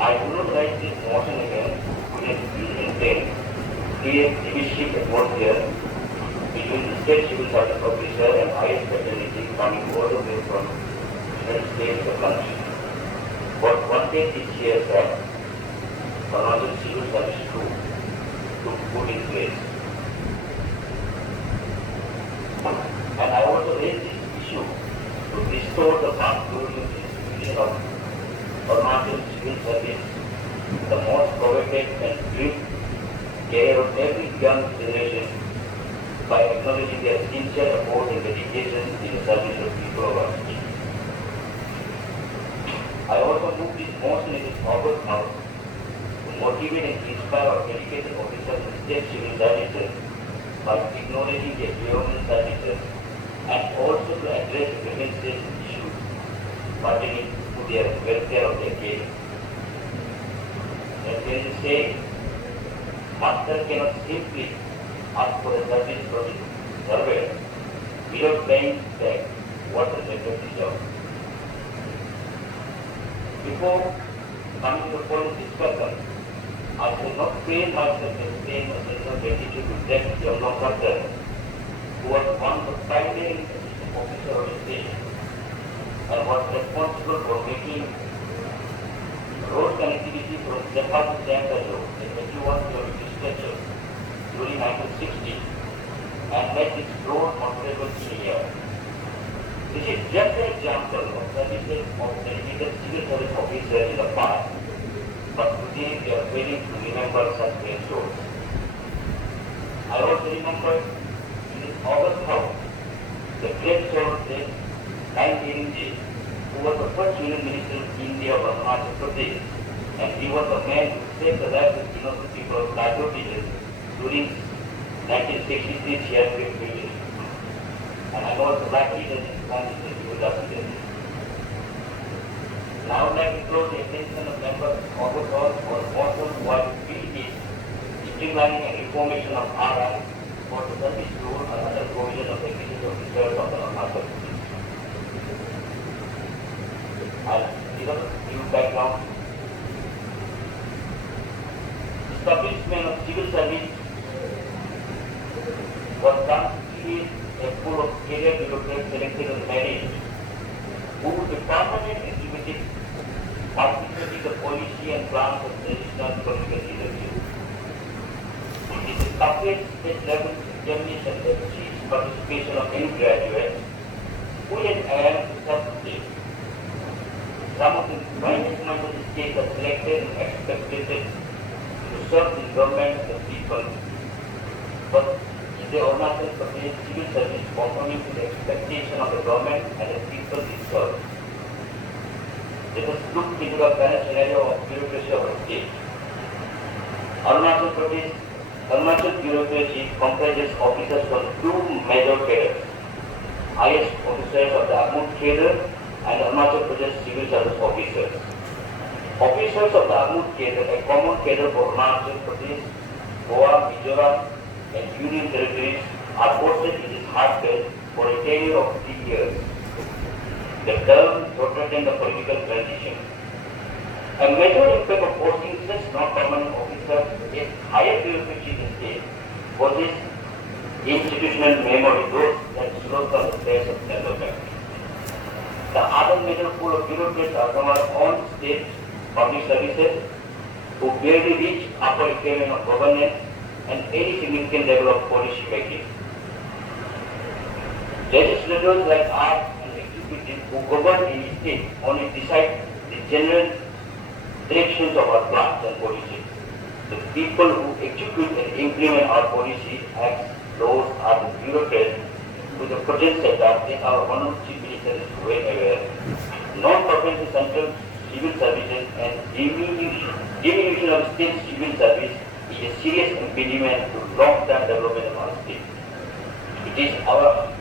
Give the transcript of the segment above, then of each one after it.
I do not like this motion again with an ill intent to create division atmosphere between the state civil service officer and highest fraternity coming all the way from different states of the country. What one thing is here that Arunachal civil service too to put in place. And I also raised this issue to restore the past glorious institution of Arunachal civil service, the most coveted and dreamed care of every young generation by acknowledging their sincere effort and dedication in the service of people of our state. I also moved this motion in this August House to motivate and inspire our dedicated officers in state civil services by acknowledging their government services and also to address the grievances issues pertaining to their welfare of their care. As there is a saying, master cannot simply ask for a service from the servant without paying back what the servant deserves. Before coming to the following discussion, I shall not fail myself in paying a sincere gratitude to that young officer who was one of the pioneering assistant officer of the station and was responsible for making road connectivity from Japan to Bangalore, a 21-kilometer stretch during 1960, and made this road operable in a year. This is just an example of services of dedicated civil service officers in the past, but today we are failing to remember such great souls. I also remember in this August House, the great soul said, Nairinji, who was the first Union Minister of India of Arunachal Pradesh, and he was the man who saved the lives of innocent people of Kajol during 1963 Siachen period. And I was lucky that he found this with us today. Now I would like to draw the attention of members of August House for a motion while bill is streamlining and reformation of RI for the service rule and other provision of executive officers of the Arunachal Pradesh. I'll give a few background. Establishment of civil service was done to create a pool of career bureaucrats selected on merit who would be permanent executive participating the policy and plans of traditional political leadership. It is a separate state level examination that sees participation of any graduate who is an subject. Some of the finest members of the state are selected and expected to serve the government and the people. But is the Arunachal Pradesh civil service conforming to the expectation of the government and the people it serves? Let us look into the current scenario of bureaucracy of the state. Arunachal bureaucracy comprises officers from two major cadres, highest officers of the Agmut cadre and Arunachal Pradesh civil service officers. Officers of the Agmut cadre, a common cadre for Arunachal Pradesh, Goa, Mizoram and Union territories, are posted in this hardware for a tenure of 3 years. The term represents the political transition. A major impact of posting such non-permanent officers is higher bureaucracy in the state for this institutional memory growth that slows down the pace of development. The other major pool of bureaucrats are from our own state public services who barely reach upper echelon of governance and any significant level of policy making. Legislators like us and executives who govern in the state only decide the general directions of our plans and policies. The people who execute and implement our policy, acts, laws are the bureaucrats. With the present setup, they are one of the chief ministers well aware. Non-professional central civil services and diminution of state civil service is a serious impediment to long-term development of our state. It is our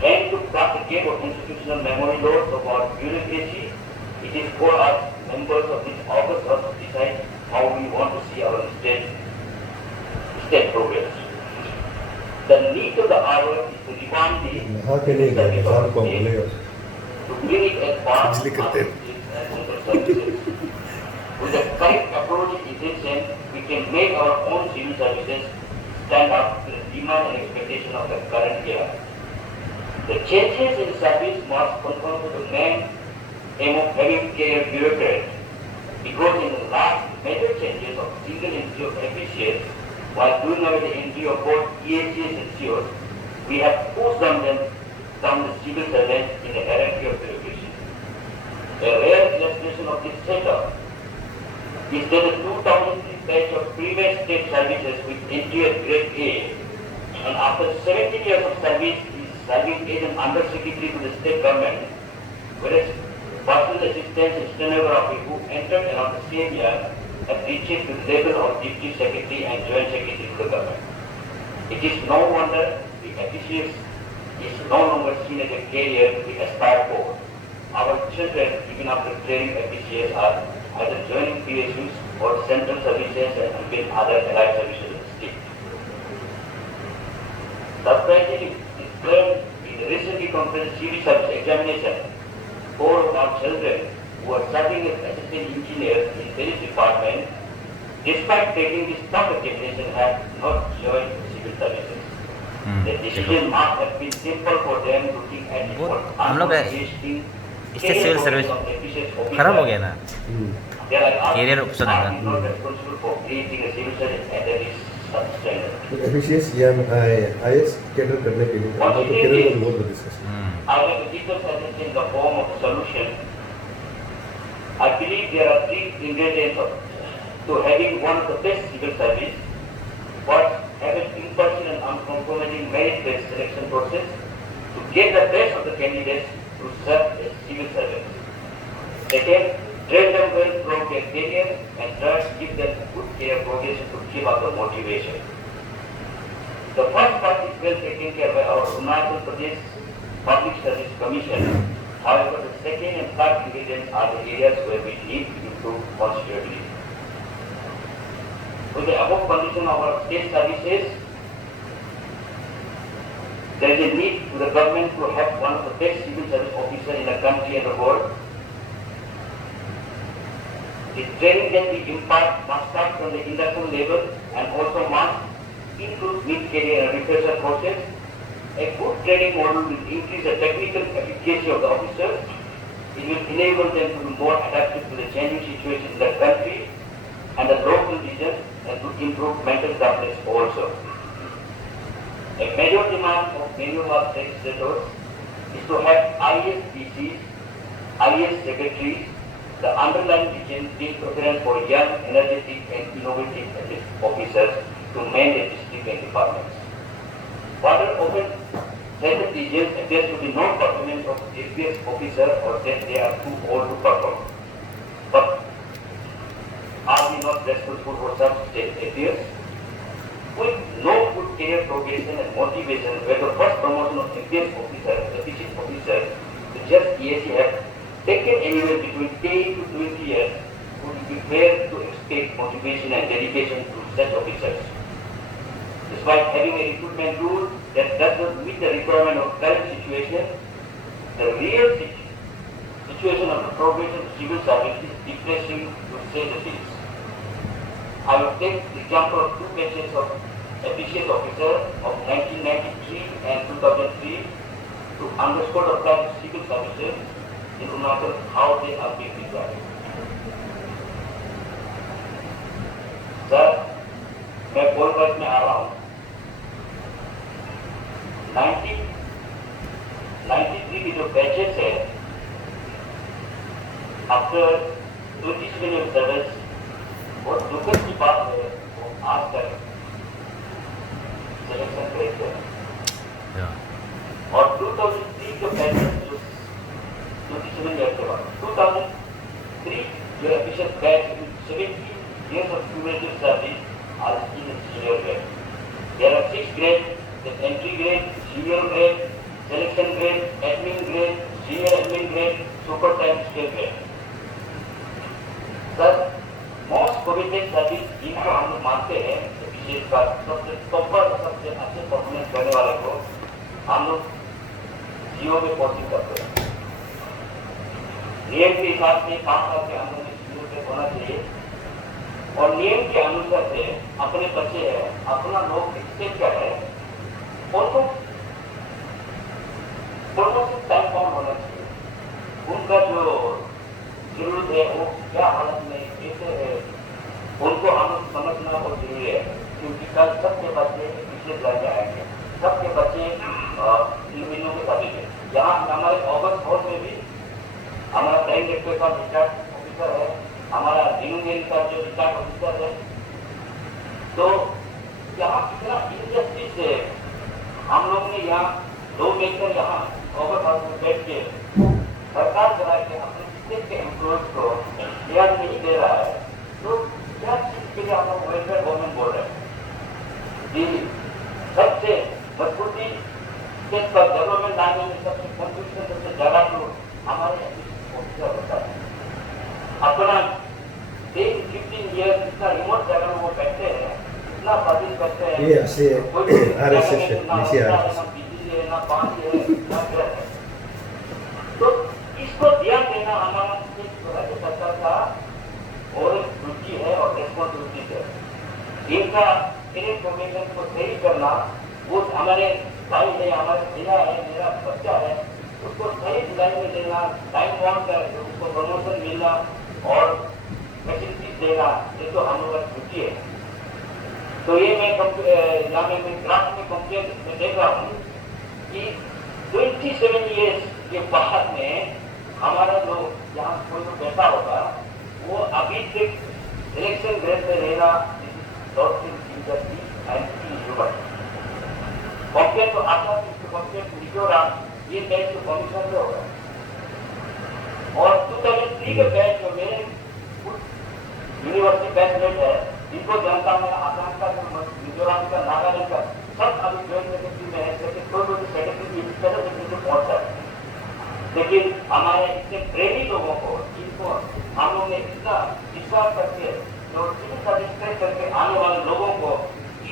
trying to crack the gate of institutional memory loss of our bureaucracy. It is for us, members of this August House, to decide how we want to see our state progress. The need of the hour is to revamp the service of our state, to bring it as part of our state and local services, with the decision, we can make our own civil services stand up to the demand and expectation of the current era. The changes in service must conform to the main aim of having career bureaucrat, because in the last major changes of single entry of FPCS, while doing away the entry of both EHS and COs, we have pushed down the civil servants in the hierarchy of bureaucracy. A rare illustration of this setup is that the 2003 batch of previous state services with entry at grade A, and after 17 years of service is serving as an undersecretary to the state government, whereas personal assistants and stenography who entered around the same year have reached to the level of deputy secretary and joint secretary to the government. It is no wonder the FPCS is no longer seen as a career we aspire for. Our children, even after clearing FPCS, are either joining PSUs or central services and build other allied services in the state. Surprisingly, this learned in the recently completed civil service examination, 4 of our children who are serving as assistant engineers in various departments, despite taking this tough examination, have not joined civil services. The decision must have been simple for them to think at what हम लोग इससे civil service खराब हो गया ना, career option है ना। एफिशिएंसी या आईएएस कैडर करने के लिए हम तो कैरियर में बहुत discuss. I believe there are 3 ingredients to having one of the best civil service. First, have an impartial and uncompromising merit-based selection process to get the best of the candidates to serve as civil servants. Second, train them well from their career and third, give them good career progression to keep up the motivation. The first part is well taken care by our Arunachal Pradesh Public Service Commission. However, the second and third ingredients are the areas where we need to improve considerably. With the above condition of our state services, there is a need to the government to have one of the best civil service officers in the country and the world. The training that we impart must start from the induction level and also must include mid-career and refresher courses. A good training model will increase the technical efficacy of the officers. It will enable them to be more adaptive to the changing situation in the country and the local region and to improve mental toughness also. A major demand of many of our legislators is to have IAS PCs, IAS secretaries, the underlying region being preference for young, energetic and innovative officers to man the district and departments. Further, often certain regions appears to be non-performance of APS officer or that they are too old to perform. But are we not responsible for such APS? With no good career progression and motivation, where the first promotion of APS officer, efficient officer, to just EAC have taken anywhere between 10 to 20 years, would be fair to expect motivation and dedication to such officers. Despite having a recruitment rule that does not meet the requirement of current situation, the real situation of the progression of civil service is depressing to say the least. I will take the example of 2 batches of efficient officers of 1993 and 2003 to underscore the fact of civil services in Arunachal how they are being regarded. Sir, मैं बोल वर्ष में आ रहा हूँ 1993 की जो बैचेस है आफ्टर 27 years service बहुत दुखद की बात है वो आज तक सिलेक्शन क्रैक है और 2003 जो बैचेस जो 27 years के बाद 2003 जो efficient batch 17 years of cumulative service are in the senior grade. There are 6 grades: the entry grade, senior grade, selection grade, admin grade, senior admin grade, super time scale grade. Sir, most committed service जिनको हम लोग मानते हैं विशेष बात सबसे टॉपर सबसे अच्छे परफॉर्मेंस करने वाले को हम लोग सीओ में पोस्टिंग करते हैं। नियम के हिसाब से 5 साल के हम लोग सीओ पे होना चाहिए और नियम के अनुसार से अपने बच्चे है, अपना लोग एक्सटेंड कर रहे हैं, उनको प्रोमोशन टाइम बाउंड होना चाहिए। उनका जो जरूरत है वो क्या हालत में कैसे है, उनको हम समझना बहुत जरूरी है, क्योंकि कल सबके बच्चे पिछले जाके आएंगे, सबके बच्चे इन महीनों के शादी है। यहाँ हमारे ऑगस्ट फोर में भी हमारा प्राइम सेक्टर का रिचार्ज ऑफिसर है, हमारा यूनियन का जो रिचार्ज ऑफिसर है, तो यहाँ कितना इंडस्ट्रीज है। हम लोग ने यहाँ 2 मिलकर यहाँ ऑगस्ट हाउस में बैठ के सरकार करा के अपने स्टेट के एम्प्लॉयज को ध्यान नहीं दे रहा है, तो क्या चीज के लिए हम लोग वेलफेयर गवर्नमेंट बोल रहे हैं कि सबसे मजबूती स्टेट का डेवलपमेंट लाने में सबसे कंट्रीब्यूशन सबसे ज्यादा तो हमारे ऑफिसर होता है। अपना 10-15 ईयर इतना रिमोट जगह में वो बैठते हैं, इतना सर्विस करते हैं, ये ऐसे RSS है, नीचे RSS ना बिजली है, ना पानी है, ना गैस है। तो इसको ध्यान देना हमारा राज्य सरकार का और ड्यूटी है और रिस्पॉन्सिबिलिटी है। इनका इन्फॉर्मेशन को सही करना, वो हमारे भाई है, हमारे भैया है, मेरा बच्चा है, उसको सही जुलाई में देना, टाइम बाउंड कर उसको प्रमोशन मिलना और फैसिलिटीज देना, ये तो हम लोग का ड्यूटी है। तो ये मैं ग्राफ में कंप्लेन में देख रहा हूँ कि 27 ईयर्स के बाद में हमारा जो यहाँ कोई तो बैठा होगा, वो अभी तक इलेक्शन ग्रेड में रहना कंपेयर तो आसाम कंपेयर टू मिजोरम, ये बैच तो कमिश्नर में होगा। और 2003 के बैच जो मेरे यूनिवर्सिटी बैचमेट है, जिनको जानता हूँ, आसाम का, मिजोरम का, नागालैंड का, सब अभी ज्वाइंट सेक्रेटरी में है, लेकिन कोई सेक्रेटरी पहुंचा है। लेकिन हमारे इतने प्रेमी लोगों को, जिनको हम लोग ने इतना विश्वास करके जो सिविल सर्विस करके आने वाले लोगों को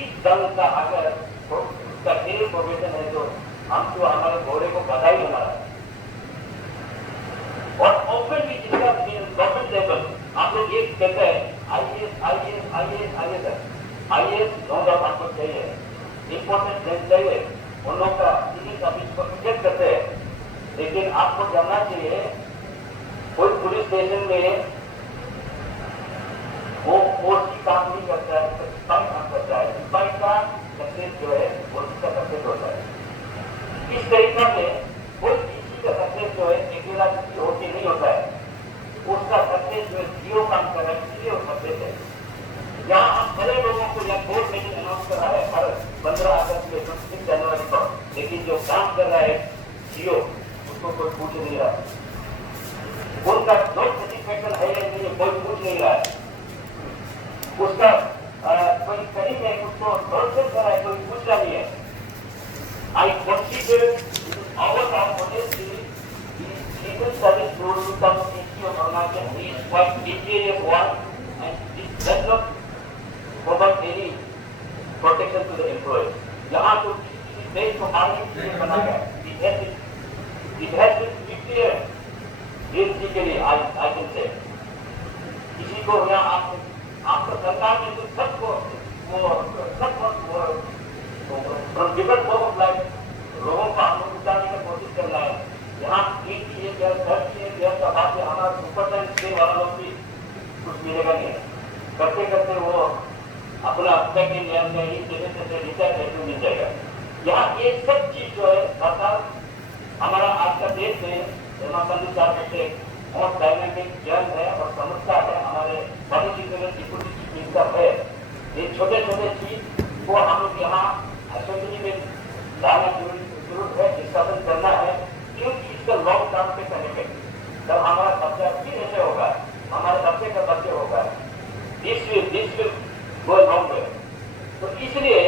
इस दल का अगर उसका खेल प्रोफेशन है, जो हम तो हमारे घोड़े को बधाई हमारा है। और ओपन भी जिसका गवर्नमेंट लेवल आप लोग ये कहते हैं आईएएस नो डाउट आपको चाहिए, इंपॉर्टेंट लेंस चाहिए, उन लोग का सिविल सर्विस को रिजेक्ट करते हैं। लेकिन आपको जानना चाहिए, कोई पुलिस स्टेशन में वो फोर्स की काम नहीं करता है, सिपाही काम करता है, सिपाही का सक्सेस जो है वो उसका सक्सेस होता है। इस तरीका से कोई किसी का सक्सेस जो है अकेला किसी होके नहीं होता है, उसका सक्सेस जो है जीरो काम कर रहा है, इसलिए वो सक्सेस है। यहाँ हम बड़े लोगों को या कोर्ट में अनाउंस कर रहा है हर 15 अगस्त में 26 जनवरी को, लेकिन जो काम कर रहा है जियो, उसको कोई पूछ नहीं रहा, उनका नॉट सेटिस्फैक्शन है या नहीं कोई पूछ नहीं रहा है, उसका कोई कहीं में उसको प्रोसेस कर रहा है, कोई पूछ रहा नहीं है। I consider our honestly civil service role becomes issue of organization is quite serious one, and it does not provide any protection to the employees. यहाँ तो किसी देश को मारने के लिए बना गया, it has been declared basically I can say, किसी को यहाँ आपको सरकार ने तो सबको from different walk of life लोगों को हम लोग उतारने की कोशिश कर रहा है। यहाँ 3 की गैस का बात है, हमारा सुपरटेंट के वाला लोग भी कुछ मिलेगा नहीं, करते करते वो अपना सेकंड ईयर में ही जैसे रिचार्ज मिल जाएगा। यहाँ ये सब चीज जो है सरकार हमारा आज का देश में हेमाचल साहब से बहुत डायनामिक जन है और समझता है, हमारे पॉलिसी डिप्यूटी चीफ मिनिस्टर है, ये छोटे छोटे चीज को हम लोग यहाँ असेंबली में लाना जरूरत है, डिस्कशन करना है, क्योंकि इसका लॉन्ग टर्म पे कनेक्टेड। जब हमारा बच्चा फिर ऐसे होगा, हमारे बच्चे का बच्चे होगा, this will go long way. तो इसलिए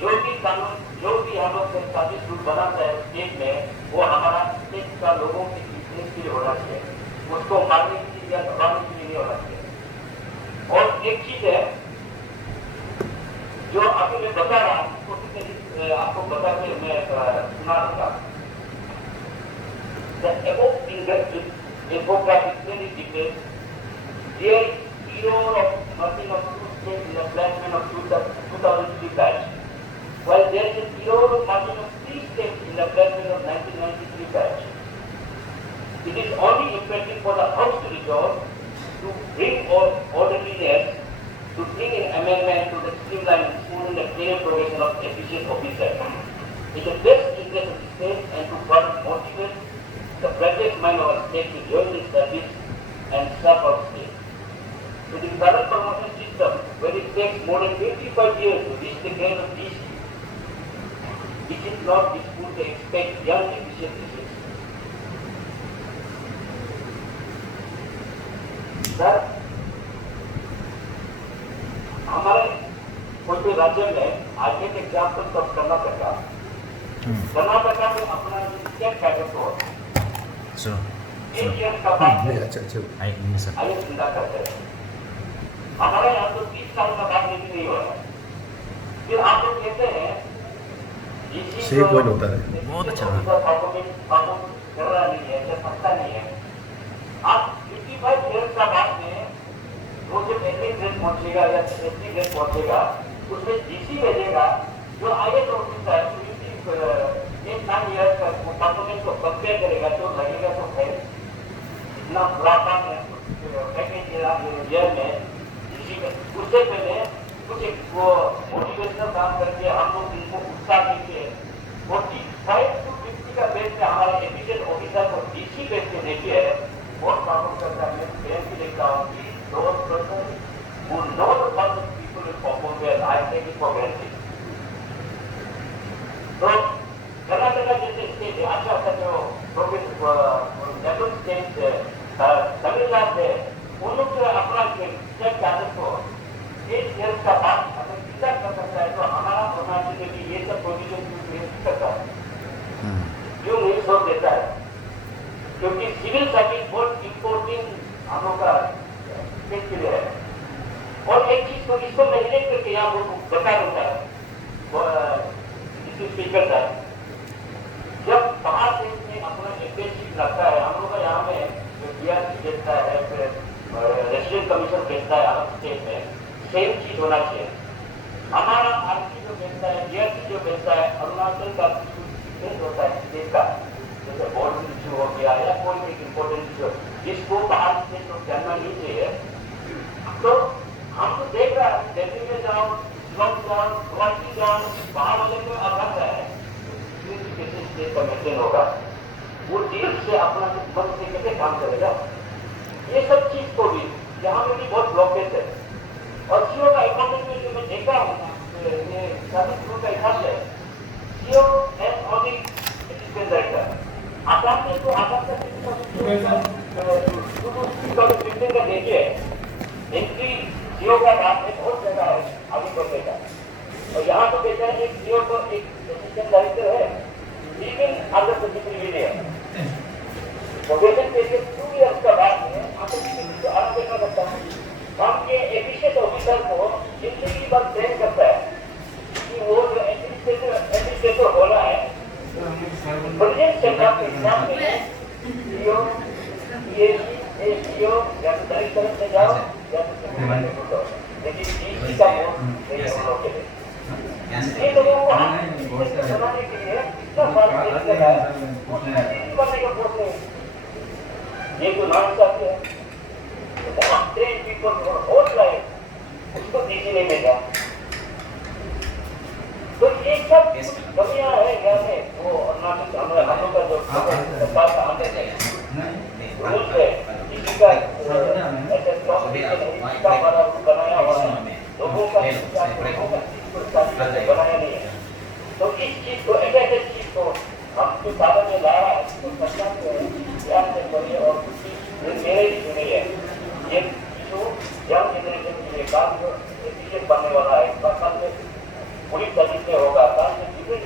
जो भी कानून, जो भी हम लोग सर्विस रूल बनाता है स्टेट में, वो हमारा स्टेट का लोगों के बिजनेस के लिए होना चाहिए, उसको मारने के लिए या दबाने के लिए नहीं होना चाहिए। और एक चीज है जो अभी मैं बता रहा हूँ, आपको बता के मैं सुना दूंगा। The above infographic clearly depicts their hero of nothing of truth placement of 2003 batch, while there is a zero margin of 3 steps in the placement of 1993 batch. It is only imperative for the House to resolve to bring orderliness, to bring an amendment to the streamline school and the clear progression of efficient officers. In the best interest of the state and to further motivate the brightest mind of our state to join this service and serve our state. With the current promotion system, where it takes more than 25 years to reach the grade of DC, it is not difficult to expect young efficient teachers. Sir, हमारे कोई राज्य में आज एक एग्जाम्पल तो कर्नाटक का में अपना स्टेट कैडर को एक ईयर का बाद आइए चिंता करते हैं। हमारे यहाँ तो 30 साल का बाद नहीं हो रहा है। फिर आप लोग कहते हैं सही पॉइंट होता है। बहुत अच्छा कर रहा नहीं है, पता नहीं है। आप 55 ईयर्स का बाद में वो जब एससी ग्रेड पहुंचेगा या एससी ग्रेड पहुंचेगा, उसमें जीसी भेजेगा जो आईएएस ऑफिसर एक 9 ईयर्स का परफॉर्मेंस को कंपेयर करेगा तो लगेगा तो है इतना लाभ पैकेज ईयर में जीसी में। उससे पहले कुछ एक वो मोटिवेशनल काम करके हम लोग इनको उत्साह देके 45 to 50 का बेस पे हमारे एफिशिएंट ऑफिसर को डीसी बेस पे देखे है बहुत प्रॉब्लम करता है। मैं भी देखता हूँ कि those persons who know the part of people will perform well, I take it for granted. तो कर्नाटक जैसे स्टेट है, अच्छा सा जो डेवलप स्टेट तमिलनाडु है, उन लोग जो अपना स्टेट कैडर को 8 ईयर्स का बाद अगर विचार कर सकता है तो हमारा अरुणाचल में भी ये सब पोजिशन क्यों क्रिएट करता है, क्यों नहीं सोच देता है? क्योंकि सिविल सर्विस बहुत इम्पोर्टेंट हम लोग का स्टेट के लिए है। और एक चीज को इसको मैनेज करके यहाँ वो बता होता है स्पीकर साहब, जब बाहर से में अपना एमपीएससी लगता है, हम लोग का यहाँ में जो बीआरसी भेजता है, रेसिडेंट कमीशन भेजता है अलग स्टेट में, सेम चीज होना चाहिए। हमारा आरसी जो भेजता है, बीआरसी जो भेजता है, अरुणाचल का होता है स्टेट का, जैसे बोर्ड इश्यू हो गया या कोई भी इम्पोर्टेंट इश्यू जिसको बाहर से तो जानना नहीं चाहिए। तो हम तो देख रहे हैं दिल्ली में जाओ, लॉकडाउन, गुवाहाटी जाओ, बाहर वाले को आघात है कैसे स्टेट का मेंटेन होगा, वो डील से अपना मन से कैसे काम करेगा, ये सब चीज को भी यहाँ में भी बहुत ब्लॉकेज है। और सीओ का अकाउंटेंट में जो मैं देखा हूँ ये सभी सीओ का हिसाब है, CO and audit assistant director Assam में तो आसाम का का देखिए एंट्री सीओ का काम में बहुत ज्यादा है आगे बढ़ने का। और यहाँ तो देखा है एक सीओ को एक असिस्टेंट डायरेक्टर है, इवन अंडर सुपरविजन प्रोफेशन के 2 इयर्स का बाद में आपको किसी को आराम करना सकता है। हम के एफिशिएंट ऑफिसर को जिंदगी भर ट्रेन करता है कि वो जो एडमिनिस्ट्रेटर हो रहा है प्रोजेक्ट सेटअप के हिसाब में सीओ ये सीओ या तो डायरेक्टर में जाओ या तो लेकिन डीसी का पोस्ट नहीं होना चाहिए। ये लोगों को बनाने के लिए कितना बात किया है, बनने का पोस्ट नहीं, ये जो नाम चाहते हैं बहुत ट्रेन पीपल बहुत लाइक उसको डीसी नहीं मिला। तो ये सब दुनिया है यहाँ में वो अरुणाचल हम लोग का जो सरकार का आने से रूल्स है किसी का ऐसे का बनाया हुआ है, लोगों का बनाया नहीं है। तो इस चीज को ऐसे चीज को हम जो साधन में ला रहा है तो सरकार को ध्यान से करिए। और मेरे ही सुनी है ये इशू यंग जनरेशन के लिए काफी एफिशिएंट बनने वाला है। कल में पुलिस सर्विस में होगा, कल में सिविल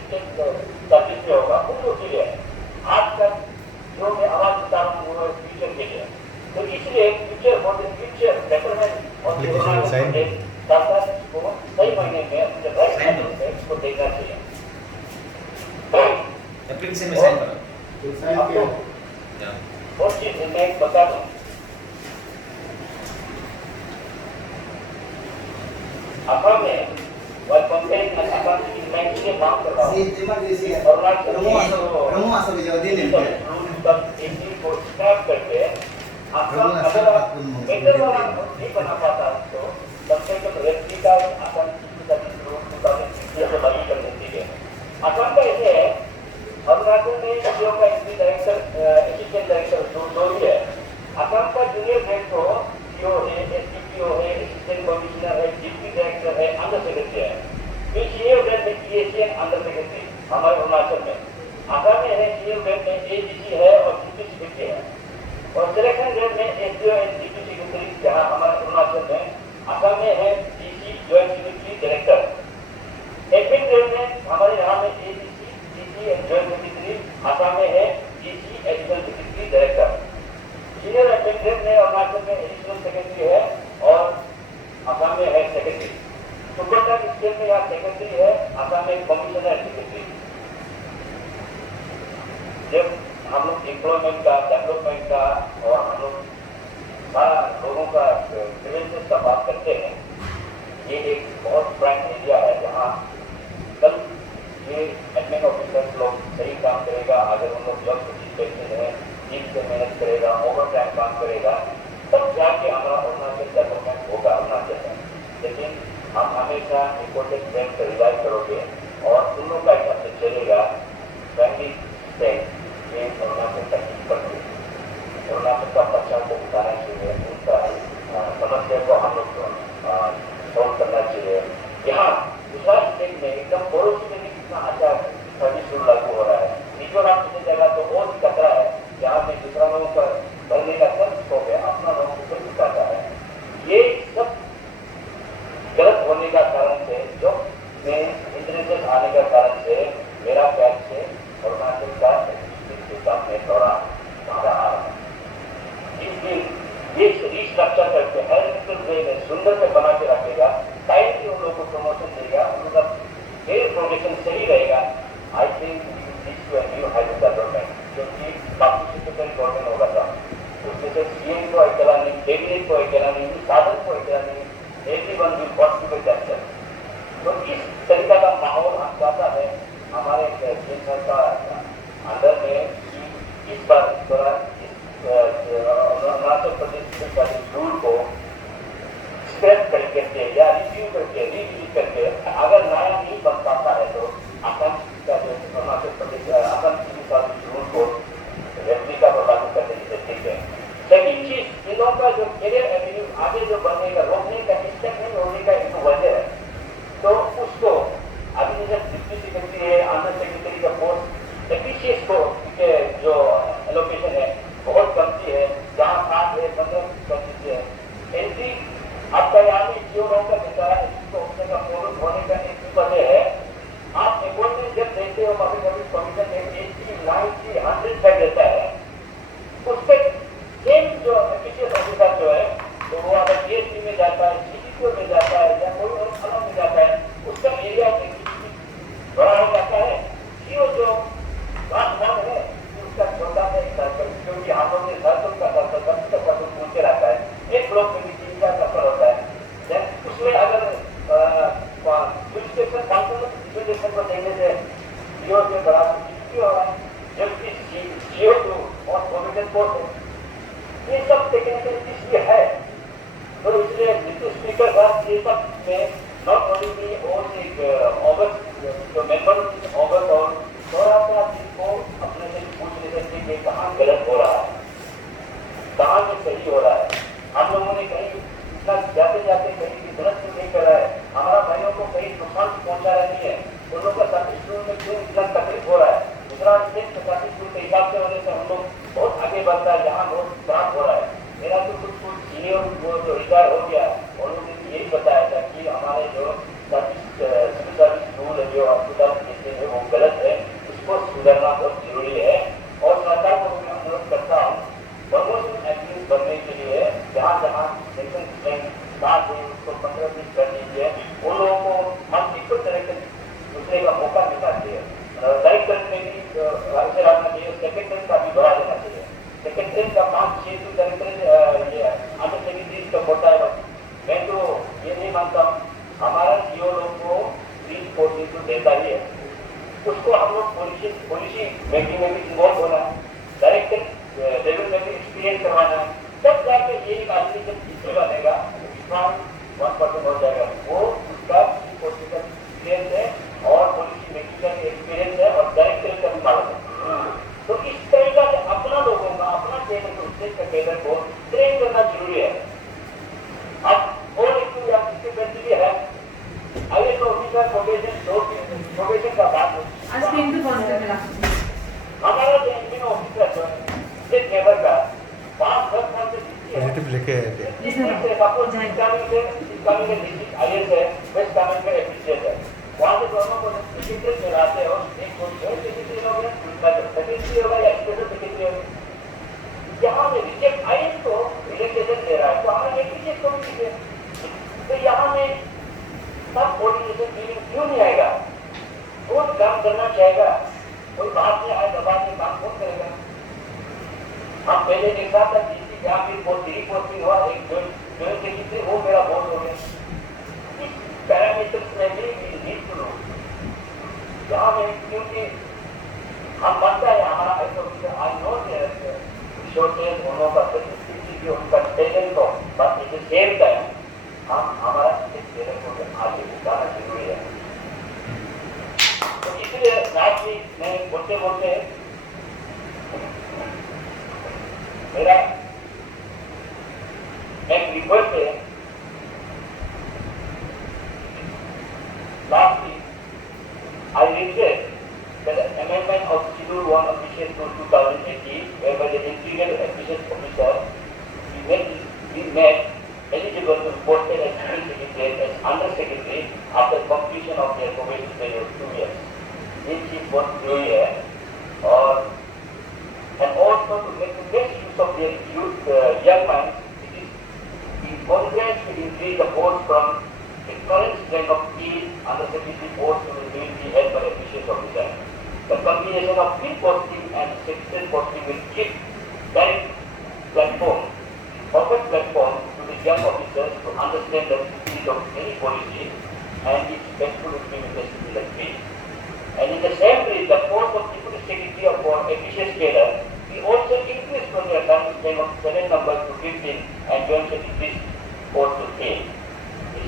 सर्विस में होगा, उन लोग के लिए आज तक जो मैं आवाज उठा रहा हूँ वो फ्यूचर के लिए। तो इसलिए future for the future betterment और सरकार को सही महीने में इसको देखना चाहिए। एप्लीकेशन में साइन करो। और चीज मैं बता दूं, असम में वह कंपेन में असम की बैंक से काम कर रहा हूँ अरुणाचल तब इसी को स्क्रैप करके असम अगर बेटर वाला नहीं बना पाता तो कम से कम व्यक्ति का असम की से बनी कर देती है। असम का ऐसे है अरुणाचल में जो का डायरेक्टर एसिस्टेंट डायरेक्टर दो ही है। असम का जूनियर हेड को सीओ है, एसडीपीओ है, असिस्टेंट कमिश्नर है, डिप्टी डायरेक्टर है, अंडर सेक्रेटरी है। फिर सीओ ग्रेड में ईएसी अंडर सेक्रेटरी हमारे अरुणाचल में। असम में है सीओ ग्रेड में एडीसी है और डिप्टी सेक्रेटरी है और सिलेक्शन ग्रेड में एसडीओ एंड डिप्टी सेक्रेटरी जहाँ हमारे अरुणाचल में। असम में है DC joint secretary director. Admin grade में हमारे यहाँ में ADC DC and joint secretary. Assam में है DC additional secretary director. Senior admin grade में अरुणाचल में एडिशनल सेक्रेटरी है और असम में है सेक्रेटरी। सुपरटेंडेंट स्टेट में यहाँ सेक्रेटरी है, असम में कमिश्नर सेक्रेटरी। जब हम लोग एम्प्लॉयमेंट का, डेवलपमेंट का और हम लोग सारा लोगों का ग्रीवेंसेस का बात करते हैं, ये एक बहुत प्राइम एरिया है जहाँ कल ये एडमिन ऑफिसर लोग सही काम करेगा, अगर उन लोग जब पेशेंट है ठीक से मेहनत करेगा, ओवर टाइम काम करेगा, तब जाके हमारा अरुणाचल डेवलपमेंट होगा अरुणाचल में। लेकिन हम हमेशा इम्पोर्टेंट बैंक पर रिलाइज करोगे और उन लोग का हिसाब से चलेगा फैमिली बैंक ये अरुणाचल का ठीक पड़ती है। अरुणाचल का बच्चा को बताना चाहिए, उनका समस्या को हम लोग सॉल्व करना चाहिए। यहाँ दूसरा स्टेट में एकदम पड़ोसी में भी कितना अच्छा सर्विस रूल लागू हो रहा है। मिजोरम की जगह तो और भी खतरा है, जहाँ पे दूसरा लोगों का भरने का सब स्कोप है, अपना लोगों को कोई बताता है। ये सब गलत होने का कारण से, जो में इंटरनेशनल आने का कारण से मेरा कैच से अरुणाचल का में थोड़ा बाधा आ रहा है। इसलिए ये रिस्ट्रक्चर करके हर वे में सुंदर से बना के रखेगा, टाइम से उन लोगों को प्रमोशन देगा, उन लोग का करियर प्रोग्रेशन सही रहेगा। I think this to a new high development, क्योंकि बाकी सिस्टम गवर्नमेंट होगा था उसमें से सीएम को अकेला नहीं, कैबिनेट को अकेला नहीं, साधन को अकेला नहीं, एवरीवन विल कॉन्ट्रीब्यूट दैटसेल्फ। तो इस तरीका का माहौल हम चाहता है हमारे केंद्र का अंदर में इस बार अरुणाचल प्रदेश का रूल को स्क्रैप करके या रिव्यू करके रिव्यू करके अगर नया नहीं बन पाता है तो असम का जो अरुणाचल प्रदेश असम का रूल को व्यक्ति का लागू करने से ठीक है। सेकंड चीज, इन लोगों का जो करियर एवेन्यू आगे जो बढ़ने का, रोकने का, स्टेप नहीं होने का एक वजह है, तो उसको अभी जैसे डिप्टी सेक्रेटरी है, अंडर सेक्रेटरी का पोस्ट एफिशिएंस को जो एलोकेशन है बहुत कमती है, जहाँ 7 है 15% है एंट्री आपका यहाँ में जो लोगों का देता है इसको उसने का फोरम होने का एक वजह है। आप अपॉइंटमेंट जब देते हो कभी कभी कमीशन में 80, 90, 100 तक देता है, उस पर सेम जो एफिशिएंस ऑफिसर जो है तो वो अगर जीएसटी में जाता है, सीटीपीओ में जाता है या कोई और अलग में जाता है, उसका एरिया बड़ा हो जाता है। सीओ जो वन है उसका छोटा है सर्कल, क्योंकि हम लोग ने सर्कल का सर्कल पूछते रहता है, एक ब्लॉक में भी 3-4 सर्कल होता है। उसमें अगर स्टेशन को देने से सीओ से बड़ा सीओ हो रहा है, जबकि सीओ तो और प्रोविजन पोस्ट है। ये सब टेक्निकल इसलिए है, तो इसलिए डिप्टी स्पीकर साहब ये सब में नॉट ओनली मी और एक ऑगस्ट जो मेंबर ऑगस्ट और थोड़ा सा इसको अपने से पूछ लेते थे कि कहाँ गलत हो रहा है, कहाँ से सही हो रहा है। हम लोगों ने कहीं इतना जाते जाते कहीं भी गलत नहीं कर रहा है, हमारा भाइयों को कहीं नुकसान पहुंचा रहा नहीं है, उन लोगों का सर्विस रूल में क्यों इतना तकलीफ हो रहा है। दूसरा स्टेट सर्विस रूल के हिसाब से होने से हम लोग बहुत आगे बढ़ता है, यहाँ बहुत खराब हो रहा है। मेरा तो कुछ सीनियर वो जो रिटायर हो गया उन्होंने यही बताया था कि हमारे जो सिविल सर्विस रूल है जो हॉस्पिटल देते हैं वो गलत है, उसको सुधारना बहुत जरूरी है। और सरकार को मैं अनुरोध करता हूँ प्रमोशन एक्टिव बनने के लिए जहाँ जहाँ सेक्शन स्ट्रेंथ 7 है उसको 15-20 कर दीजिए, उन लोगों को मल्टीपल तरह के दूसरे का मौका मिलना चाहिए। डायरेक्टर में भी राज्य रखना चाहिए, सेक्रेटरी का भी बढ़ा देना चाहिए। सेक्रेटरी का 5-6 डायरेक्टर ये अंडर सेक्रेटरी का होता है। मैं तो ये नहीं मानता हूँ, हमारा 1% हो जाएगा। वो उसका पॉलिटिकल एक्सपीरियंस है और पॉलिसी मेकिंग का एक्सपीरियंस है और डायरेक्ट सेल का भी मालूम है। तो इस तरीका से अपना लोगों का, अपना केडर को, स्टेट का केडर को ट्रेन करना जरूरी है। अब और एक तो यहाँ इसके बेसिकली है आईएएस ऑफिसर प्रोबेशन का बात है। आज स्क्रीन पे कौन सा मिला? हमारा जो इंडियन ऑफिसर स्टेट लेवल का 5-10 साल से पॉजिटिव लेके आए थे। आईएएस है, वेस्ट कामेंग में एफिशिएंट है। वहाँ से दोनों को सेक्रेटरी मिलाते हो, एक को सेक्रेटरी होगा, दूसरा सेक्रेटरी होगा या स्पेशल सेक्रेटरी होगा। यहाँ में रिजेक्ट आईएएस को रिलेक्टेशन दे रहा है, तो हमें एक रिजेक्ट कमिटी है। तो यहाँ में सब कोऑर्डिनेशन फीलिंग क्यों नहीं आएगा? कौन काम करना चाहेगा? कोई बात नहीं आए, दबा के काम कौन करेगा? हम पहले देखा था किसी जहाँ भी पोस्टिंग हुआ, एक जो सेक्रेटरी वो मेरा बॉस हो गया। इस पैरामीटर्स में भी नीड टू नो यहाँ में, क्योंकि हम मानता है हमारा ऑफिसर आई नो शोर्टेज होने का स्पेसिफिसिटी उनका टैलेंट हो, but at the same time हम हमारा टैलेंट को आगे बढ़ाना जरूरी है। तो इसलिए लास्ट वीक मैं बोलते बोलते मेरा एक रिक्वेस्ट है। Last week, I regret that the amendment of Schedule 1 of Mission 2018, whereby the integrated efficient officer we made eligible to be posted as civil secretary as under secretary after completion of their probation period of 2 years. This is what we are, and also to make the best use of their youth, young minds. It is important to increase the post from the current strength of field under secretary post to the newly held by officials officer. The combination of field posting and secretary posting will give direct platform, perfect platform to the young officers to understand the spirit of any policy and its factful implementation in the field. And in the same way, the post of deputy secretary for efficient cadre, we also increase from the time frame of 7 numbers to 15 and joint secretaries post to 10.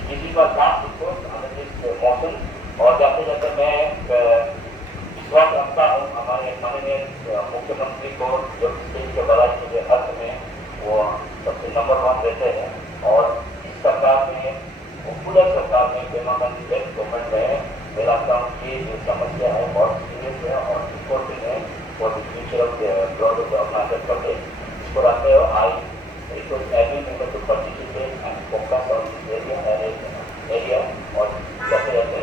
This is my last report under this motion, और जाते जाते मैं विश्वास रखता हूँ हमारे माननीय मुख्यमंत्री को, जो देश के भलाई के अर्थ में वो सबसे नंबर 1 रहते हैं, और इस सरकार में, पूरा सरकार में, पेमा गांधी बेस्ट गवर्नमेंट में मैं लगता हूँ कि जो समस्या है बहुत सीरियस है और इम्पोर्टेंट है for the future of growth of Arunachal Pradesh. इसको रखते हुए आई request every member to participate and focus on this area और जाते जाते